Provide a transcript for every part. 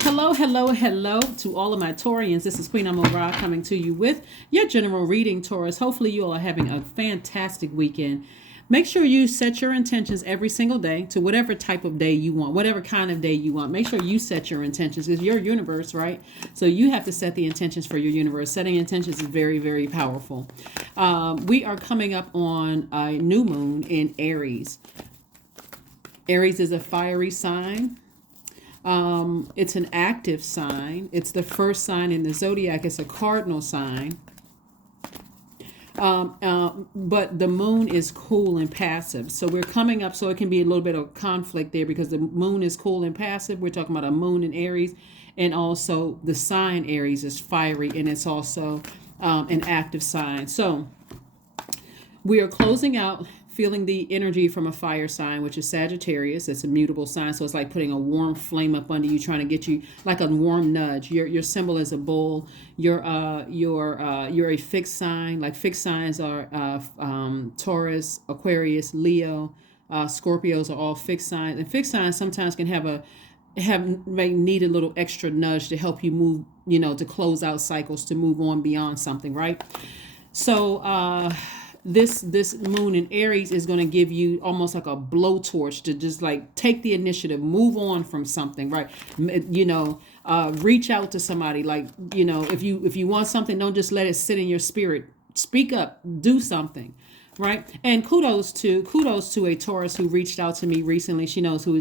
Hello, hello, hello to all of my Taurians. This is Queen Amun Ra coming to you with your general reading, Taurus. Hopefully, you all are having a fantastic weekend. Make sure you set your intentions every single day to whatever type of day you want, whatever kind of day you want. Make sure you set your intentions because your universe, right? So you have to set the intentions for your universe. Setting intentions is very, very powerful. We are coming up on a new moon in Aries. Aries is a fiery sign. It's an active sign. It's the first sign in the zodiac. It's a cardinal sign. But the moon is cool and passive. So we're coming up, so it can be a little bit of conflict there because the moon is cool and passive. We're talking about a moon in Aries. And also the sign Aries is fiery and it's also an active sign. So we are closing out feeling the energy from a fire sign, which is Sagittarius. It's a mutable sign, so it's like putting a warm flame up under you, trying to get you like a warm nudge. Your symbol is a bull. You're a fixed sign. Like fixed signs are Taurus, Aquarius, Leo. Scorpios are all fixed signs, and fixed signs sometimes can may need a little extra nudge to help you move, to close out cycles, to move on beyond something, right? So this moon in Aries is going to give you almost like a blowtorch to just like take the initiative, move on from something, right? Reach out to somebody. Like, if you want something, don't just let it sit in your spirit. Speak up, do something, right? And kudos to a Taurus who reached out to me recently. She knows who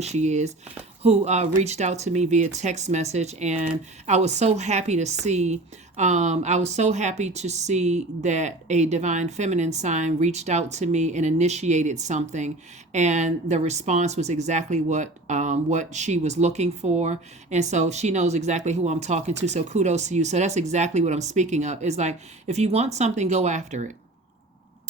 she is, who reached out to me via text message, and I was so happy to see. That a divine feminine sign reached out to me and initiated something, and the response was exactly what she was looking for, and so she knows exactly who I'm talking to. So kudos to you. So that's exactly what I'm speaking of. Is like if you want something, go after it.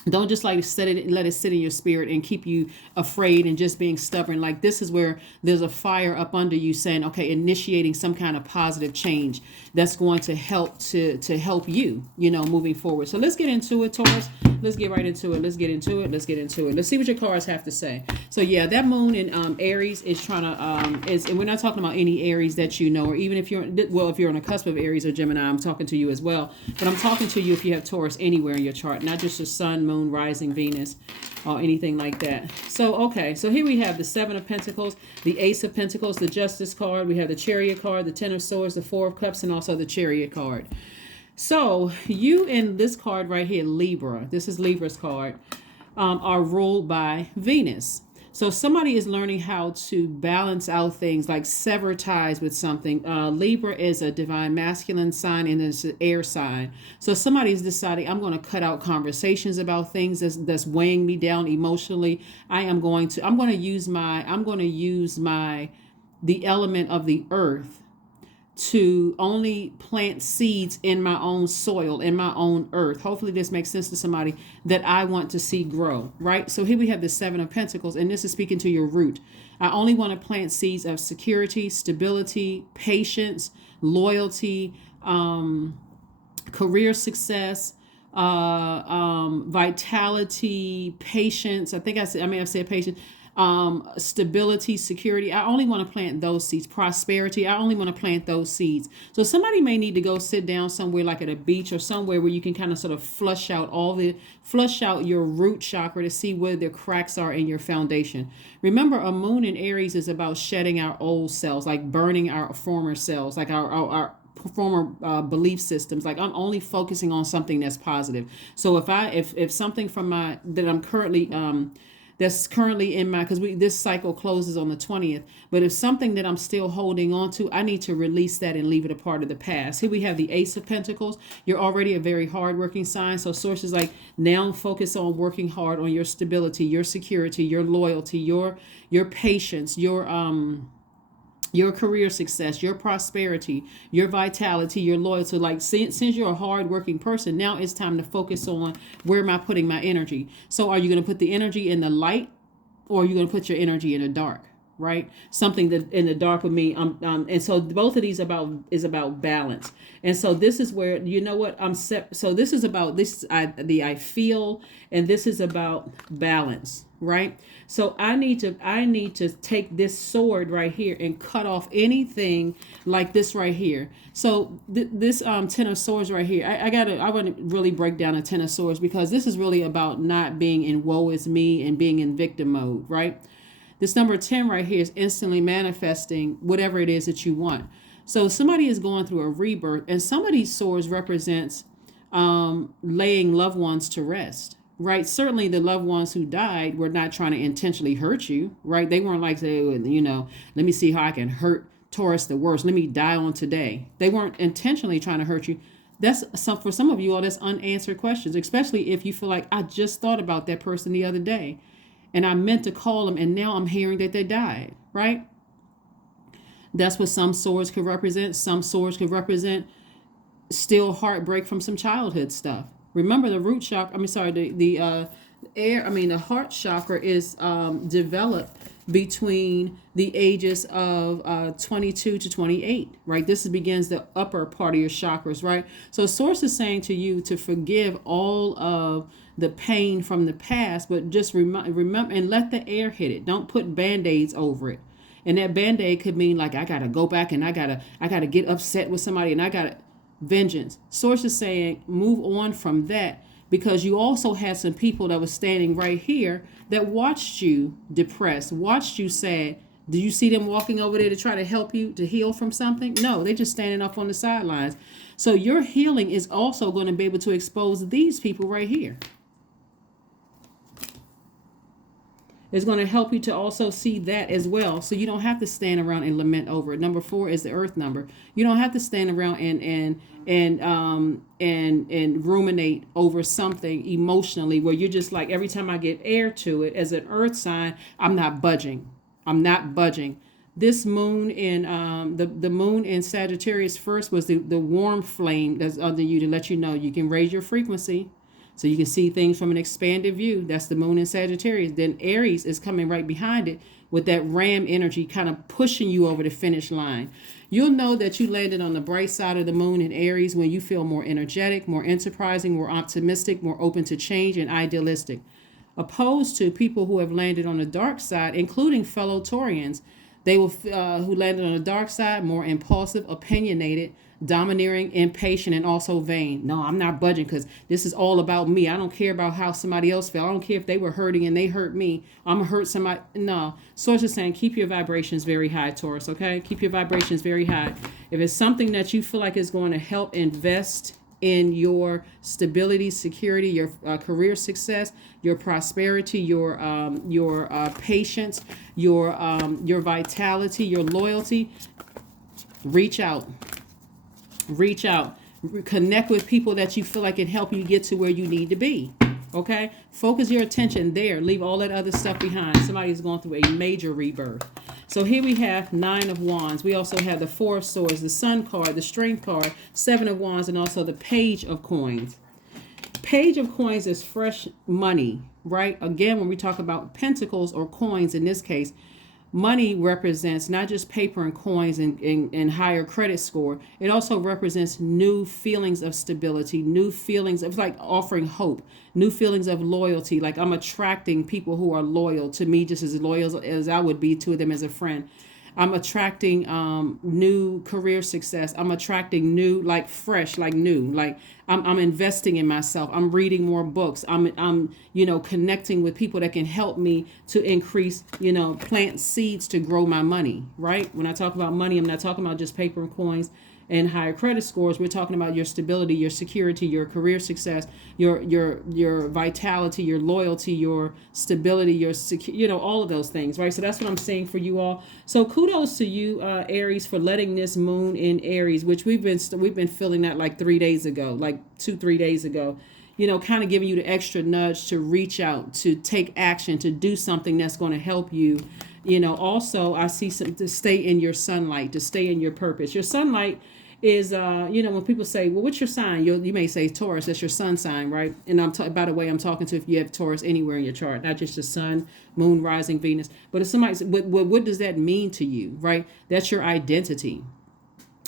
Don't just like let it sit in your spirit and keep you afraid and just being stubborn. Like this is where there's a fire up under you saying, okay, initiating some kind of positive change that's going to help help you, moving forward. So let's get into it, Taurus. Let's get right into it. Let's get into it. Let's see what your cards have to say. So yeah, that moon in Aries is trying to and we're not talking about any Aries that or even if you're on the cusp of Aries or Gemini, I'm talking to you as well. But I'm talking to you if you have Taurus anywhere in your chart, not just your sun, moon, rising, Venus, or anything like that. So okay, so here we have the Seven of Pentacles, the Ace of Pentacles, the Justice card. We have the Chariot card, the Ten of Swords, the Four of Cups, and also the Chariot card. So you in this card right here, Libra, this is Libra's card, are ruled by Venus. So somebody is learning how to balance out things, like sever ties with something. Libra is a divine masculine sign and it's an air sign. So somebody's deciding, I'm going to cut out conversations about things that's weighing me down emotionally. I'm going to use the element of the earth to only plant seeds in my own soil, in my own earth. Hopefully this makes sense to somebody that I want to see grow, right? So here we have the Seven of Pentacles, and this is speaking to your root. I only want to plant seeds of security, stability, patience, loyalty, career success, vitality, patience. I may have said patience. Stability, security. I only want to plant those seeds. Prosperity. I only want to plant those seeds. So somebody may need to go sit down somewhere like at a beach or somewhere where you can kind of sort of flush out your root chakra to see where the cracks are in your foundation. Remember, a moon in Aries is about shedding our old selves, like burning our former selves, like our former belief systems. Like I'm only focusing on something that's positive. So if something from that I'm currently that's currently in my, because this cycle closes on the 20th, but if something that I'm still holding on to, I need to release that and leave it a part of the past. Here we have the Ace of Pentacles. You're already a very hardworking sign, so sources like now focus on working hard on your stability, your security, your loyalty, your patience, your career success, your prosperity, your vitality, your loyalty. Like since you're a hardworking person, now it's time to focus on where am I putting my energy. So are you going to put the energy in the light, or are you going to put your energy in the dark? right? Something that in the dark with me. And so both of these is about balance. And so this is where, you know what, so this is about this, I feel, and this is about balance, right? So I need to take this sword right here and cut off anything like this right here. So this Ten of Swords right here, I want to really break down a Ten of Swords, because this is really about not being in woe is me and being in victim mode, right? This number 10 right here is instantly manifesting whatever it is that you want. So somebody is going through a rebirth, and some of these swords represents laying loved ones to rest, right? Certainly the loved ones who died were not trying to intentionally hurt you, right? They weren't like, say, you know, let me see how I can hurt Taurus the worst. Let me die on today. They weren't intentionally trying to hurt you. That's for some of you all, that's unanswered questions, especially if you feel like, I just thought about that person the other day and I meant to call them, and now I'm hearing that they died, right? That's what some swords could represent. Some swords could represent still heartbreak from some childhood stuff. Remember, the root chakra, the heart chakra is developed between the ages of 22 to 28, right? This begins the upper part of your chakras, right? So source is saying to you to forgive all of the pain from the past, but just remember and let the air hit it. Don't put band-aids over it. And that band-aid could mean like, I gotta go back and I gotta get upset with somebody and I gotta vengeance. Source is saying move on from that, because you also had some people that was standing right here that watched you depressed, watched you sad. Do you see them walking over there to try to help you to heal from something? No, they're just standing up on the sidelines. So your healing is also going to be able to expose these people right here. It's going to help you to also see that as well. So you don't have to stand around and lament over it. Number 4 is the earth number. You don't have to stand around and ruminate over something emotionally where you're just like, every time I get air to it as an earth sign, I'm not budging. I'm not budging. This moon in the moon in Sagittarius first was the warm flame that's under you to let you know you can raise your frequency. So you can see things from an expanded view. That's the moon in Sagittarius. Then Aries is coming right behind it with that ram energy kind of pushing you over the finish line. You'll know that you landed on the bright side of the moon in Aries when you feel more energetic, more enterprising, more optimistic, more open to change, and idealistic. Opposed to people who have landed on the dark side, including fellow Taurians. They will who landed on the dark side, more impulsive, opinionated, domineering, impatient, and also vain. No, I'm not budging because this is all about me. I don't care about how somebody else felt. I don't care if they were hurting and they hurt me. I'm going to hurt somebody. No. Source is saying keep your vibrations very high, Taurus, okay? Keep your vibrations very high. If it's something that you feel like is going to help invest in your stability, security, your career success, your prosperity, your patience, your vitality, your loyalty, reach out. Reach out. Connect with people that you feel like can help you get to where you need to be. Okay? Focus your attention there. Leave all that other stuff behind. Somebody's going through a major rebirth. So here we have 9 of Wands. We also have the 4 of Swords, the Sun card, the Strength card, 7 of Wands, and also the Page of Coins. Page of Coins is fresh money, right? Again, when we talk about pentacles or coins in this case, money represents not just paper and coins and higher credit score. It also represents new feelings of stability, new feelings of like offering hope, new feelings of loyalty. Like I'm attracting people who are loyal to me just as loyal as I would be to them as a friend. I'm attracting new career success. I'm attracting new, like fresh, like new. Like I'm investing in myself. I'm reading more books. I'm connecting with people that can help me to increase, plant seeds to grow my money, right? When I talk about money, I'm not talking about just paper and coins and higher credit scores. We're talking about your stability, your security, your career success, your vitality, your loyalty, your stability, your all of those things, right? So that's what I'm saying for you all. So kudos to you, Aries, for letting this moon in Aries, which we've been feeling that like 3 days ago, like 2-3 days ago. Kind of giving you the extra nudge to reach out, to take action, to do something that's going to help you. Also, I see some to stay in your sunlight, to stay in your purpose. Your sunlight is, when people say, well, what's your sign? You may say Taurus, that's your sun sign, right? And by the way, I'm talking to if you have Taurus anywhere in your chart, not just the sun, moon, rising, Venus. But if somebody, what does that mean to you, right? That's your identity.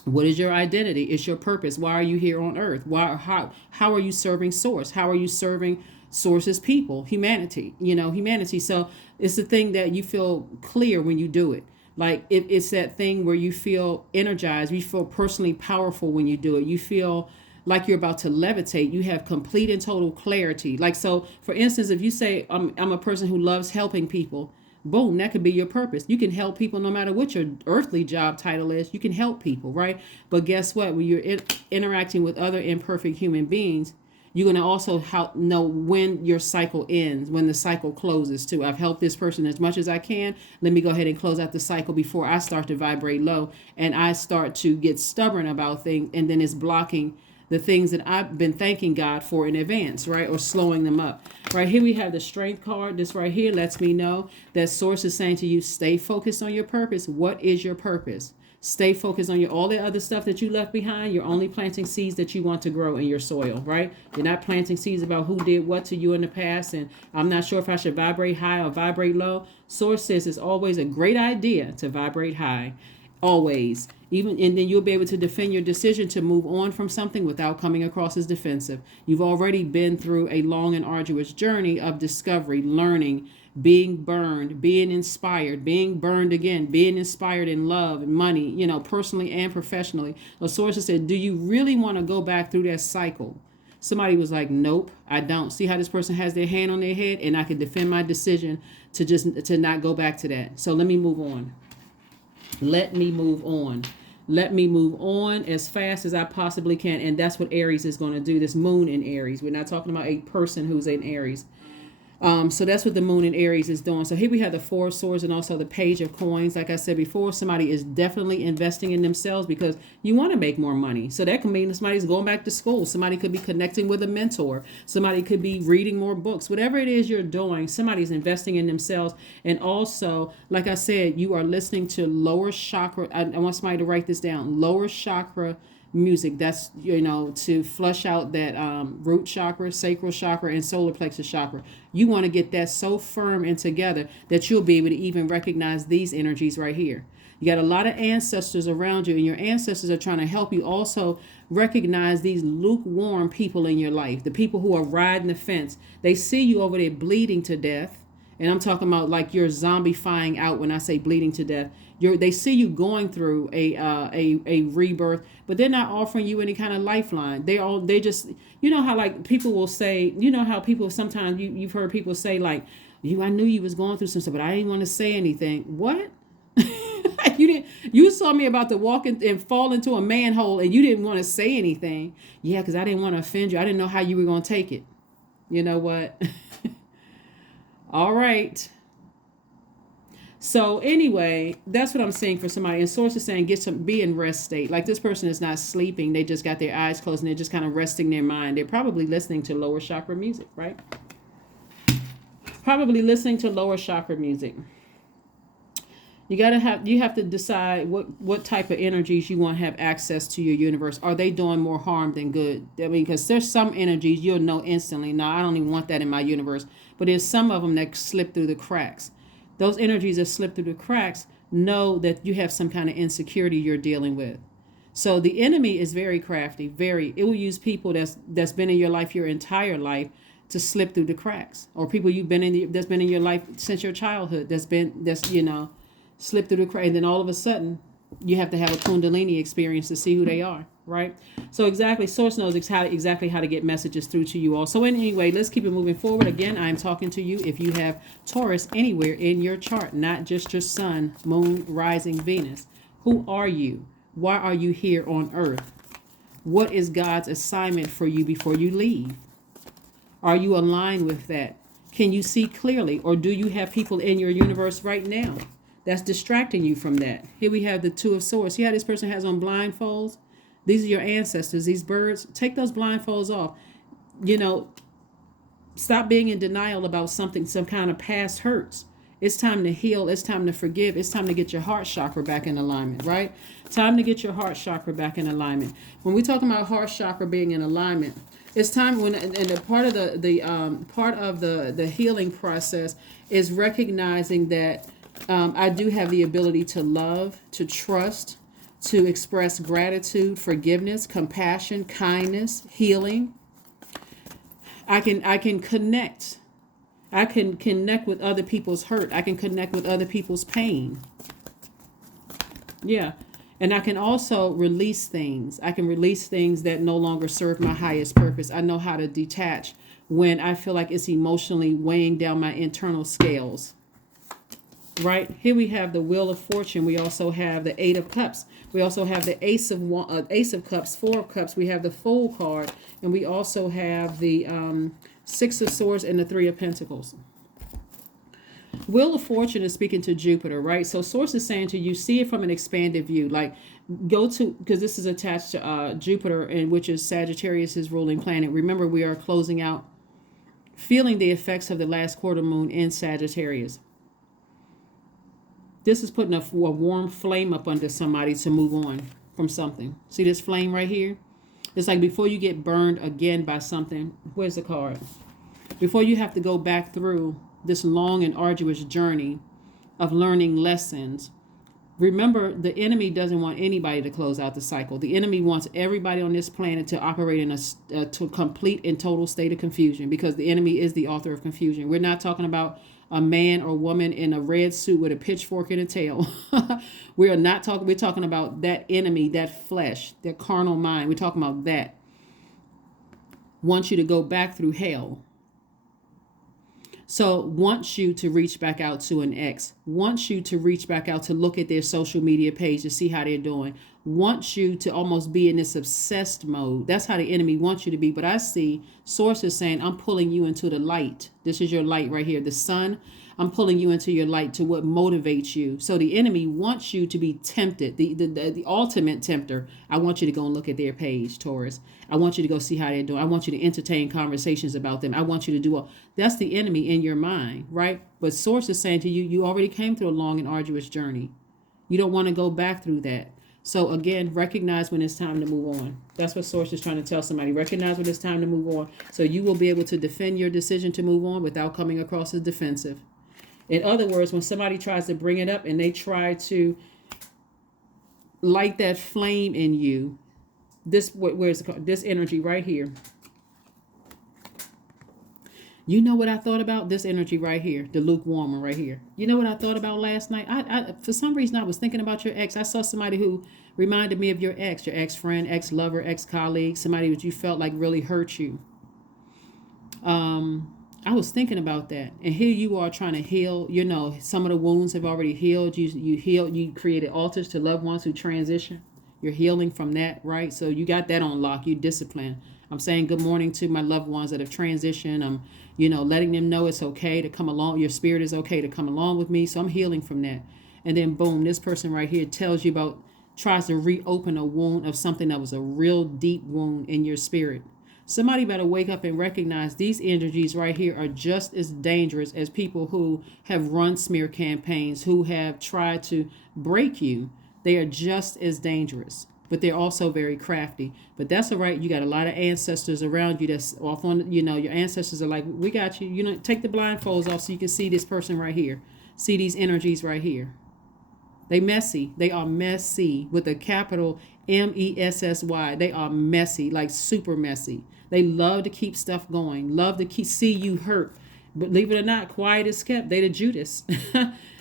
What is your identity? It's your purpose. Why are you here on earth? How are you serving source? How are you serving source's people, humanity, humanity. So it's the thing that you feel clear when you do it. Like it's that thing where you feel energized, you feel personally powerful when you do it. You feel like you're about to levitate. You have complete and total clarity. Like, so for instance, if you say, I'm a person who loves helping people, boom, that could be your purpose. You can help people no matter what your earthly job title is. You can help people, right? But guess what? When you're interacting with other imperfect human beings, you're going to also know when your cycle ends, when the cycle closes too. I've helped this person as much as I can. Let me go ahead and close out the cycle before I start to vibrate low and I start to get stubborn about things, and then it's blocking the things that I've been thanking God for in advance, right? Or slowing them up. Right here we have the strength card. This right here lets me know that source is saying to you, stay focused on your purpose. What is your purpose? Stay focused on all the other stuff that you left behind. You're only planting seeds that you want to grow in your soil, right? You're not planting seeds about who did what to you in the past. And I'm not sure if I should vibrate high or vibrate low. Source says it's always a great idea to vibrate high. Always. And then you'll be able to defend your decision to move on from something without coming across as defensive. You've already been through a long and arduous journey of discovery, learning, being burned, being inspired, being burned again, being inspired in love and money, personally and professionally. A source said, do you really want to go back through that cycle? Somebody was like, nope, I don't. See how this person has their hand on their head, and I can defend my decision to not go back to that. So let me move on. Let me move on. Let me move on as fast as I possibly can. And that's what Aries is going to do. This moon in Aries. We're not talking about a person who's in Aries. So that's what the moon in Aries is doing. So here we have the Four of Swords and also the Page of Coins. Like I said before, somebody is definitely investing in themselves because you want to make more money. So that can mean somebody's going back to school. Somebody could be connecting with a mentor. Somebody could be reading more books. Whatever it is you're doing, somebody's investing in themselves. And also, like I said, you are listening to lower chakra. I want somebody to write this down. Lower chakra music. That's, to flush out that root chakra, sacral chakra, and solar plexus chakra. You want to get that so firm and together that you'll be able to even recognize these energies right here. You got a lot of ancestors around you, and your ancestors are trying to help you also recognize these lukewarm people in your life, the people who are riding the fence. They see you over there bleeding to death. And I'm talking about like you're zombifying out when I say bleeding to death. They see you going through a rebirth, but they're not offering you any kind of lifeline. They just, how like people will say, how people sometimes you've heard people say like, I knew you was going through some stuff, but I didn't want to say anything. What? You saw me about to walk in and fall into a manhole and you didn't want to say anything. Yeah, because I didn't want to offend you. I didn't know how you were going to take it. You know what? All right. So anyway, that's what I'm saying for somebody. And source is saying be in rest state. Like this person is not sleeping. They just got their eyes closed and they're just kind of resting their mind. They're probably listening to lower chakra music, right? Probably listening to lower chakra music. You have to decide what type of energies you want to have access to your universe. Are they doing more harm than good? I mean, because there's some energies you'll know instantly. No, I don't even want that in my universe. But there's some of them that slip through the cracks. Those energies that slip through the cracks, know that you have some kind of insecurity you're dealing with. So the enemy is very crafty. It will use people that's been in your life your entire life to slip through the cracks, or people that's been in your life since your childhood that's slip through the crack, and then all of a sudden you have to have a kundalini experience to see who they are, right? So exactly, source knows exactly how to get messages through to you all. So anyway, let's keep it moving forward. Again, I'm talking to you if you have Taurus anywhere in your chart, not just your sun, moon, rising, Venus. Who are you? Why are you here on earth? What is God's assignment for you before you leave? Are you aligned with that? Can you see clearly, or do you have people in your universe right now that's distracting you from that? Here we have the Two of Swords. See how this person has on blindfolds? These are your ancestors, these birds. Take those blindfolds off. Stop being in denial about something, some kind of past hurts, It's time to heal. It's time to forgive. It's time to get your heart chakra back in alignment, right? Time to get your heart chakra back in alignment. When we talk about heart chakra being in alignment, it's time when, and the part of the healing process is recognizing that I do have the ability to love, to trust, to express gratitude, forgiveness, compassion, kindness, healing. I can connect. I can connect with other people's hurt. I can connect with other people's pain. Yeah. And I can also release things. I can release things that no longer serve my highest purpose. I know how to detach when I feel like it's emotionally weighing down my internal scales. Right? Here we have the Wheel of Fortune. We also have the Eight of Cups. We also have the Ace of Cups, Four of Cups. We have the Fool card. And we also have the Six of Swords and the Three of Pentacles. Wheel of Fortune is speaking to Jupiter, right? So Source is saying to you, see it from an expanded view. Like, go to, because this is attached to Jupiter, and which is Sagittarius' ruling planet. Remember, we are closing out, feeling the effects of the last quarter moon in Sagittarius. This is putting a warm flame up under somebody to move on from something. See this flame right here? It's like before you get burned again by something. Where's the card? Before you have to go back through this long and arduous journey of learning lessons. Remember, the enemy doesn't want anybody to close out the cycle. The enemy wants everybody on this planet to operate in a to complete and total state of confusion, because the enemy is the author of confusion. We're not talking about a man or woman in a red suit with a pitchfork and a tail. We are not talking, we're talking about that enemy, that flesh, that carnal mind. We're talking about that. Wants you to go back through hell. So wants you to reach back out to an ex, wants you to reach back out to look at their social media page to see how they're doing, wants you to almost be in this obsessed mode. That's how the enemy wants you to be. But I see sources saying, I'm pulling you into the light. This is your light right here, the sun. I'm pulling you into your light, to what motivates you. So the enemy wants you to be tempted. The ultimate tempter. I want you to go and look at their page, Taurus. I want you to go see how they're doing. I want you to entertain conversations about them. I want you to do all. That's the enemy in your mind, right? But Source is saying to you, you already came through a long and arduous journey. You don't want to go back through that. So again, recognize when it's time to move on. That's what Source is trying to tell somebody. Recognize when it's time to move on. So you will be able to defend your decision to move on without coming across as defensive. In other words, when somebody tries to bring it up and they try to light that flame in you, where's this energy right here? You know what I thought about? This energy right here, the lukewarm right here. You know what I thought about last night? I for some reason, I was thinking about your ex. I saw somebody who reminded me of your ex-friend, ex-lover, ex-colleague, somebody that you felt like really hurt you. I was thinking about that. And here you are trying to heal. You know, some of the wounds have already healed. You healed. You created altars to loved ones who transition. You're healing from that, right? So you got that on lock. You discipline. I'm saying good morning to my loved ones that have transitioned. I'm, letting them know it's okay to come along. Your spirit is okay to come along with me. So I'm healing from that. And then boom, this person right here tells you tries to reopen a wound of something that was a real deep wound in your spirit. Somebody better wake up and recognize these energies right here are just as dangerous as people who have run smear campaigns, who have tried to break you. They are just as dangerous, but they're also very crafty. But that's all right. You got a lot of ancestors around you that's off on, your ancestors are like, we got you. Take the blindfolds off so you can see this person right here. See these energies right here. They messy. They are messy with a capital MESSY. They are messy, like super messy. They love to keep stuff going, love to see you hurt. But believe it or not, quiet is kept. They the Judas.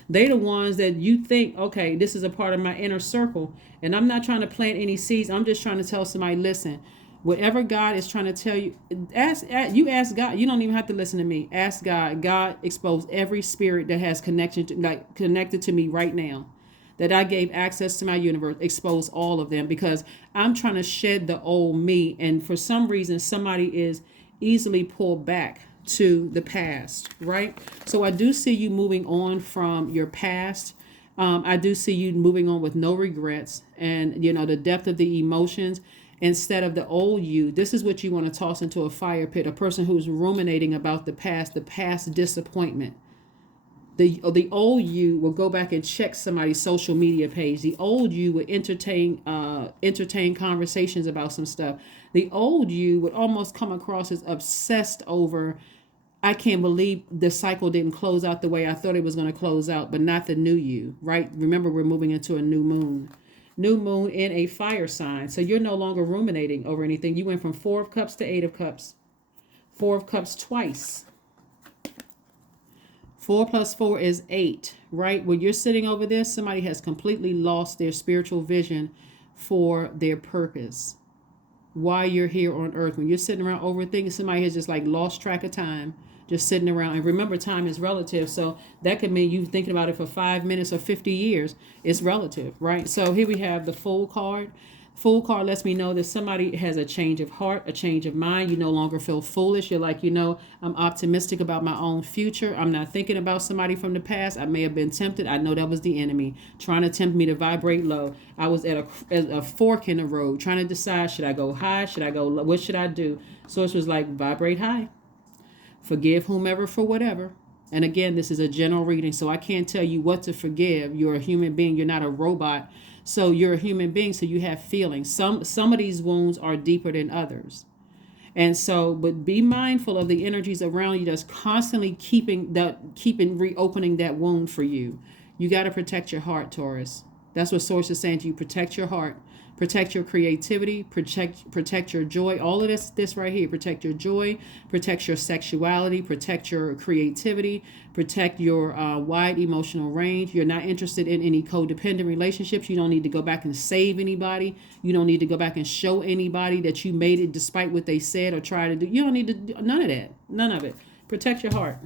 They the ones that you think, okay, this is a part of my inner circle. And I'm not trying to plant any seeds. I'm just trying to tell somebody, listen, whatever God is trying to tell you, ask God. You don't even have to listen to me. Ask God. God, expose every spirit that has connected to me right now, that I gave access to my universe. Expose all of them, because I'm trying to shed the old me. And for some reason, somebody is easily pulled back to the past, right? So I do see you moving on from your past. I do see you moving on with no regrets, and the depth of the emotions instead of the old you. This is what you want to toss into a fire pit. A person who's ruminating about the past disappointment, The old you will go back and check somebody's social media page. The old you would entertain conversations about some stuff. The old you would almost come across as obsessed over, I can't believe the cycle didn't close out the way I thought it was going to close out, but not the new you, right? Remember, we're moving into a new moon. New moon in a fire sign. So you're no longer ruminating over anything. You went from 4 of Cups to 8 of Cups. 4 of Cups twice. 4 plus 4 is 8, right? When you're sitting over this, somebody has completely lost their spiritual vision for their purpose. Why you're here on earth. When you're sitting around overthinking, somebody has just like lost track of time, just sitting around. And remember, time is relative. So that could mean you thinking about it for 5 minutes or 50 years. It's relative, right? So here we have the Fool card. Fool card lets me know that somebody has a change of heart, a change of mind. You no longer feel foolish. You're like, I'm optimistic about my own future. I'm not thinking about somebody from the past. I may have been tempted. I know that was the enemy trying to tempt me to vibrate low. I was at a fork in the road trying to decide, should I go high? Should I go low? What should I do? So it was like, vibrate high. Forgive whomever for whatever. And again, this is a general reading, so I can't tell you what to forgive. You're a human being. You're not a robot. So you're a human being, so you have feelings. Some of these wounds are deeper than others. And so, but be mindful of the energies around you that's constantly keeping reopening that wound for you. You got to protect your heart, Taurus. That's what Source is saying to you. Protect your heart. Protect your creativity, protect your joy. All of this right here. Protect your joy, protect your sexuality, protect your creativity, protect your wide emotional range. You're not interested in any codependent relationships. You don't need to go back and save anybody. You don't need to go back and show anybody that you made it despite what they said or tried to do. You don't need to do none of that. None of it. Protect your heart.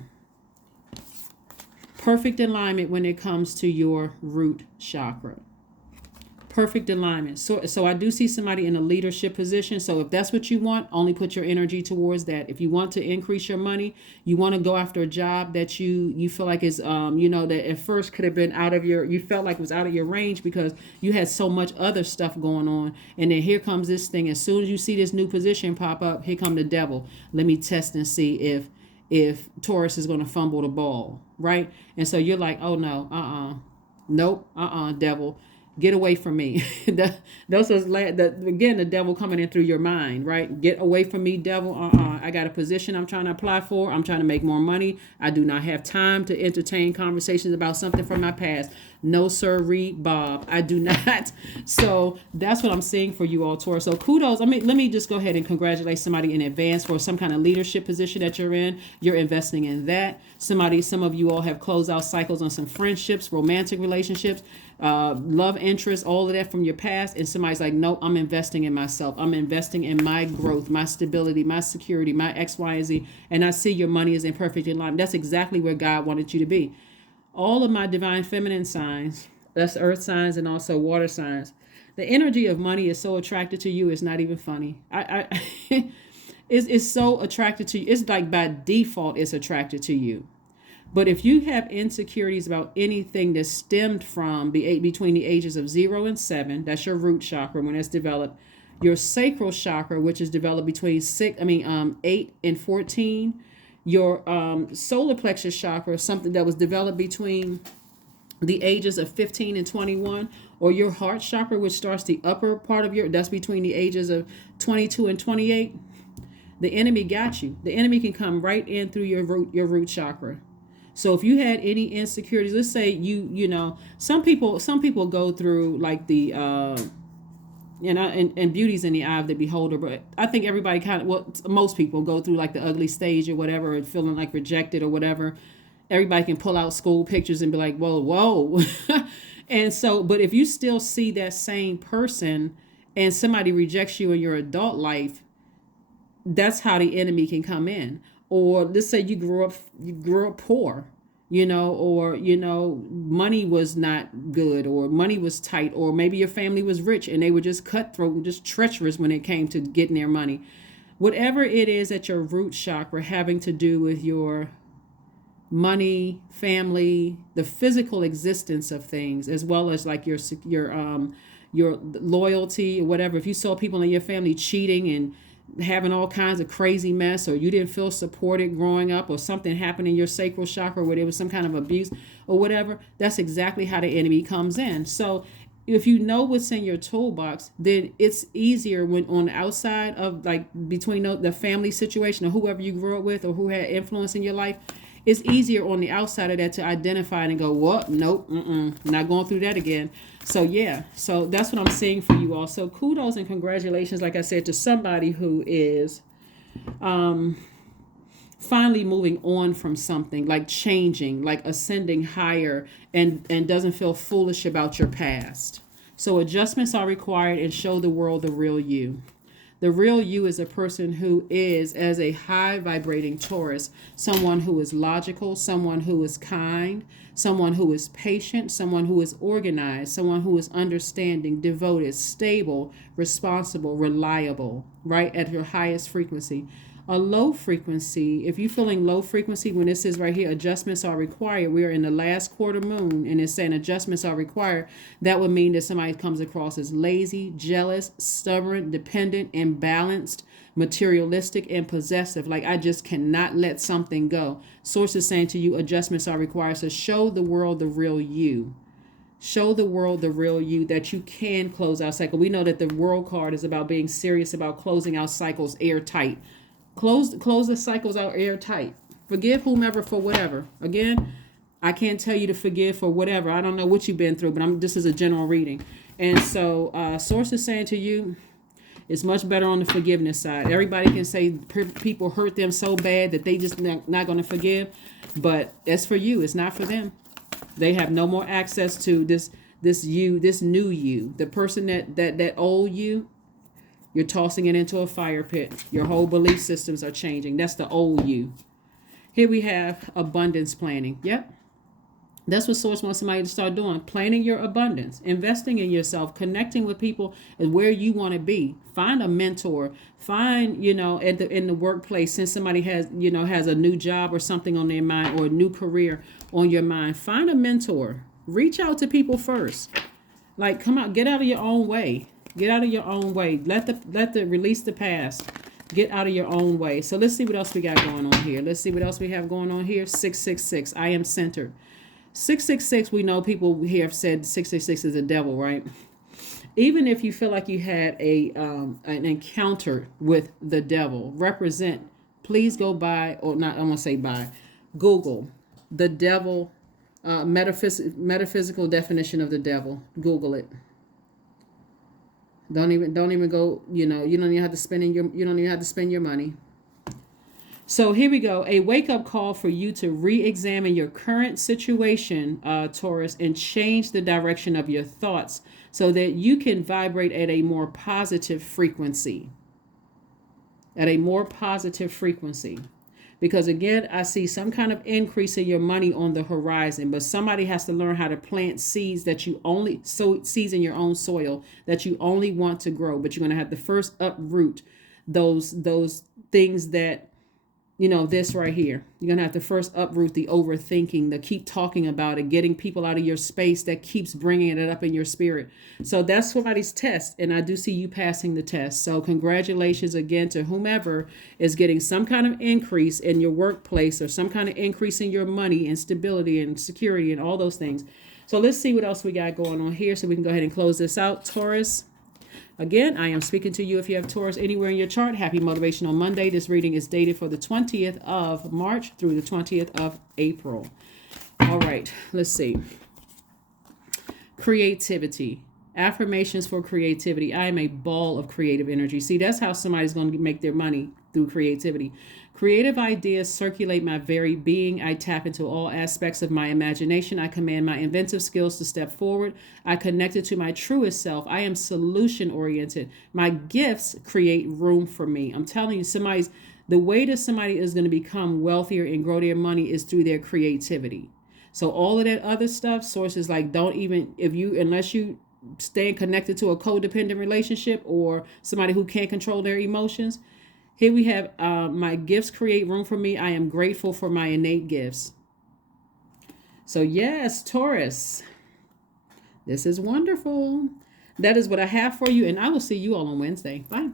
Perfect alignment when it comes to your root chakra. Perfect alignment. So I do see somebody in a leadership position. So if that's what you want, only put your energy towards that. If you want to increase your money, you want to go after a job that you feel like is that at first could have been you felt like it was out of your range because you had so much other stuff going on. And then here comes this thing. As soon as you see this new position pop up, here come the devil. Let me test and see if Taurus is going to fumble the ball, right? And so you're like, oh no, nope, devil. Get away from me. Again, the devil coming in through your mind, right? Get away from me, devil. I got a position I'm trying to apply for. I'm trying to make more money. I do not have time to entertain conversations about something from my past. No, sirree, Bob. I do not. So that's what I'm seeing for you all, Taurus. So kudos. Let me just go ahead and congratulate somebody in advance for some kind of leadership position that you're in. You're investing in that. Some of you all have closed out cycles on some friendships, romantic relationships, love interest, all of that from your past. And somebody's like, no, I'm investing in myself. I'm investing in my growth, my stability, my security, my X, Y, and Z. And I see your money is in perfect alignment. That's exactly where God wanted you to be. All of my divine feminine signs, that's earth signs and also water signs. The energy of money is so attracted to you. It's not even funny. It's so attracted to you. It's like by default, it's attracted to you. But if you have insecurities about anything that stemmed from between the ages of 0 and 7, that's your root chakra when it's developed. Your sacral chakra, which is developed between 8 and 14. Your solar plexus chakra, something that was developed between the ages of 15 and 21, or your heart chakra, which starts the upper part of that's between the ages of 22 and 28. The enemy got you. The enemy can come right in through your root chakra. So if you had any insecurities, let's say some people go through like the and beauty's in the eye of the beholder, but I think everybody most people go through like the ugly stage or whatever, or feeling like rejected or whatever. Everybody can pull out school pictures and be like, whoa. And so, but if you still see that same person and somebody rejects you in your adult life, that's how the enemy can come in. Or let's say you grew up poor, or money was not good, or money was tight, or maybe your family was rich and they were just cutthroat and just treacherous when it came to getting their money. Whatever it is at your root chakra having to do with your money, family, the physical existence of things, as well as like your loyalty or whatever. If you saw people in your family cheating and having all kinds of crazy mess, or you didn't feel supported growing up, or something happened in your sacral chakra where there was some kind of abuse or whatever, that's exactly how the enemy comes in. So if you know what's in your toolbox, then it's easier when on the outside of, like, between the family situation or whoever you grew up with or who had influence in your life. It's easier on the outside of that to identify it and go, what? Nope, not going through that again. So yeah, so that's what I'm seeing for you all. So kudos and congratulations, like I said, to somebody who is finally moving on from something, like changing, like ascending higher, and doesn't feel foolish about your past. So adjustments are required, and show the world the real you. The real you is a person who is, as a high vibrating Taurus, someone who is logical, someone who is kind, someone who is patient, someone who is organized, someone who is understanding, devoted, stable, responsible, reliable, right, at your highest frequency. A low frequency, if you're feeling low frequency, when it says right here, adjustments are required, we are in the last quarter moon, and it's saying adjustments are required. That would mean that somebody comes across as lazy, jealous, stubborn, dependent, imbalanced, materialistic, and possessive. Like, I just cannot let something go. Source is saying to you, adjustments are required. So show the world the real you. Show the world the real you, that you can close out cycle. We know that the world card is about being serious about closing out cycles airtight. Close the cycles out airtight. Forgive whomever for whatever. Again, I can't tell you to forgive for whatever. I don't know what you've been through, but this is a general reading. And so Source is saying to you, it's much better on the forgiveness side. Everybody can say people hurt them so bad that they just not going to forgive. But as for you, it's not for them. They have no more access to this new you. The person that old you, you're tossing it into a fire pit. Your whole belief systems are changing. That's the old you. Here we have abundance planning. Yep. That's what Source wants somebody to start doing. Planning your abundance. Investing in yourself. Connecting with people and where you want to be. Find a mentor. Find, in the workplace, since somebody has a new job or something on their mind, or a new career on your mind. Find a mentor. Reach out to people first. Like, come out. Get out of your own way. Get out of your own way. Let the release the past. Get out of your own way. So let's see what else we got going on here. Let's see what else we have going on here. 666. I am centered. 666. We know people here have said 666 is a devil, right? Even if you feel like you had an encounter with the devil, please go by, or not. I'm gonna say by. Google the devil, metaphysical definition of the devil. Google it. Don't even go, you don't even have to spend your money. So here we go. A wake-up call for you to re-examine your current situation, Taurus, and change the direction of your thoughts so that you can vibrate at a more positive frequency. Because again, I see some kind of increase in your money on the horizon, but somebody has to learn how to plant seeds that you only sow seeds in your own soil that you only want to grow. But you're going to have to first uproot those things that, this right here. You're going to have to first uproot the overthinking, the keep talking about it, getting people out of your space that keeps bringing it up in your spirit. So that's somebody's test. And I do see you passing the test. So congratulations again to whomever is getting some kind of increase in your workplace, or some kind of increase in your money and stability and security and all those things. So let's see what else we got going on here so we can go ahead and close this out, Taurus. Again, I am speaking to you if you have Taurus anywhere in your chart. Happy Motivational Monday. This reading is dated for the 20th of March through the 20th of April. All right, let's see. Creativity. Affirmations for creativity. I am a ball of creative energy. See, that's how somebody's going to make their money, through creativity. Creative ideas circulate my very being. I tap into all aspects of my imagination. I command my inventive skills to step forward. I connect it to my truest self. I am solution oriented. My gifts create room for me. I'm telling you, the way that somebody is going to become wealthier and grow their money is through their creativity. So all of that other stuff, sources like, unless you staying connected to a codependent relationship or somebody who can't control their emotions. Here we have my gifts create room for me. I am grateful for my innate gifts. So yes, Taurus, this is wonderful. That is what I have for you, and I will see you all on Wednesday. Bye.